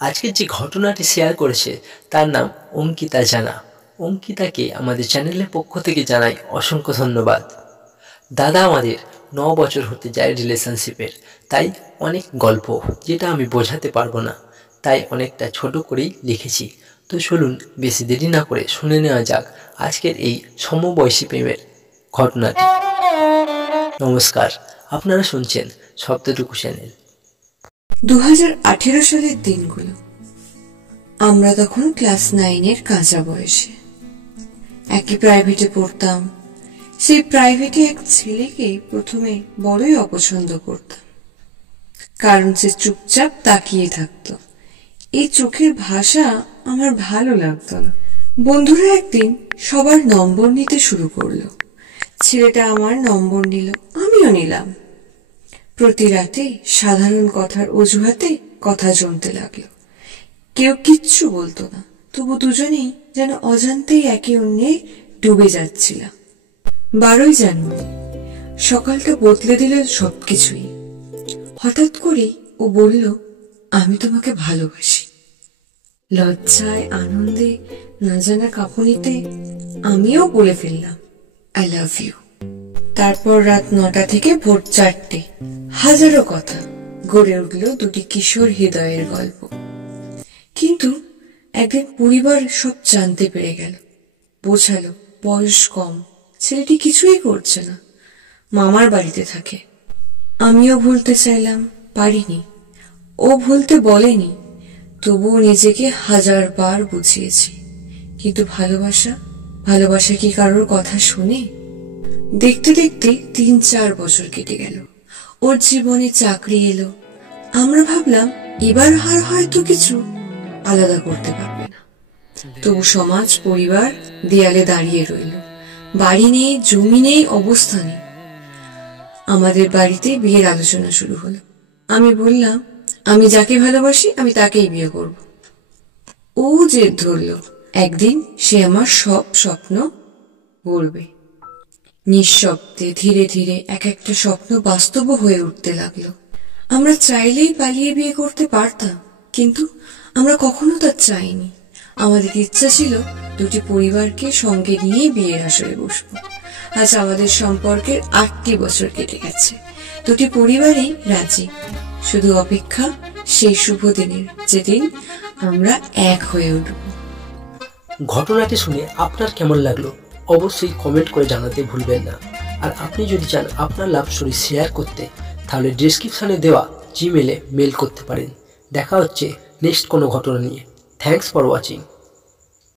আজকে যে ঘটনাটি শেয়ার করেছে তার নাম অঙ্কিতা জানা। অঙ্কিতাকে আমাদের চ্যানেলের পক্ষ থেকে জানাই অসংখ্য ধন্যবাদ। দাদা আমাদের 9 বছর হতে যায় রিলেশনশিপের, তাই অনেক গল্প যেটা আমি বোঝাতে পারবো না, তাই অনেকটা ছোট করেই লিখেছি। তো চলুন বেশি দেরি না করে শুনে নেওয়া যাক আজকের এই সমবয়সী প্রেমের ঘটনাটি। নমস্কার, আপনারা শুনছেন শব্দটুকু চ্যানেল। 2018 সালের দিনগুলো। আমরা তখন ক্লাস 9-এর কাঁচা বয়সে একই প্রাইভেটে পড়তাম। সেই প্রাইভেটে এক ছেলেকে প্রথমে বড়ই অপছন্দ করতাম, কারণ সে চুপচাপ তাকিয়ে থাকতো। এই চোখের ভাষা আমার ভালো লাগতো না। বন্ধুরা একদিন সবার নম্বর নিতে শুরু করলো। ছেলেটা আমার নম্বর নিল, আমিও নিলাম। প্রতি রাতে সাধারণ কথার অজুহাতে কথা জমতে লাগলো। কেউ কিচ্ছু বলতো না, তবু দুজনেই যেন অজান্তেই একে অন্যে ডুবে যাচ্ছিলাম। 12ই জানুয়ারি সকালটা বদলে দিল সবকিছুই। হঠাৎ করেই ও বলল, আমি তোমাকে ভালোবাসি। লজ্জায় আনন্দে না জানা কাঁপুনিতে আমিও বলে ফেললাম, আই লাভ ইউ। তারপর রাত 9টা থেকে ভোর 4টে হাজারো কথা গড়ে উঠল দুটি কিশোর হৃদয়ের গল্প। কিন্তু একদিন পরিবার সব জানতে পেরে গেল। বোঝালো বয়স কম, ছেলেটি কিছুই করছে না, মামার বাড়িতে থাকে। আমিও ভুলতে চাইলাম, পারিনি। ও ভুলতে বলেনি, তবুও নিজেকে 1000 বার বুঝিয়েছি। কিন্তু ভালোবাসা কি কারোর কথা শুনে? দেখতে দেখতে 3-4 বছর কেটে গেল। ওর জীবনে চাকরি এলো। আমরা ভাবলাম এবার আর হয়তো কিছু আলাদা করতে পারবে না। তবু সমাজ পরিবার দেয়ালে দাঁড়িয়ে রইল। বাড়ি নেই, জমি নেই, অবস্থা নেই। আমাদের বাড়িতে বিয়ের আলোচনা শুরু হলো। আমি বললাম, আমি যাকে ভালোবাসি আমি তাকেই বিয়ে করব। ও জেদ ধরল, একদিন সে আমার সব স্বপ্ন বলবে। নিঃশব্দে ধীরে ধীরে এক একটা স্বপ্ন বাস্তব হয়ে উঠতে লাগলো। আমরা চাইলেই পালিয়ে বিয়ে করতে পারতাম, কিন্তু আমরা কখনো তা চাইনি। আমাদের ইচ্ছা ছিল দুটি পরিবারকে সঙ্গে নিয়ে বিয়ের আসরে বসবো। আজ আমাদের সম্পর্কের 8টি বছর কেটে গেছে। দুটি পরিবারই রাজি, শুধু অপেক্ষা সেই শুভ দিনের, যেদিন আমরা এক হয়ে উঠব। ঘটনাটি শুনে আপনার কেমন লাগলো অবশ্যই কমেন্ট করে জানাতে ভুলবেন না। আর আপনি যদি চান আপনার লাভ স্টোরি শেয়ার করতে, তাহলে ডেসক্রিপশনে দেওয়া জিমেলে মেল করতে পারেন। দেখা হচ্ছে নেক্সট কোনো ঘটনা নিয়ে। Thanks for watching.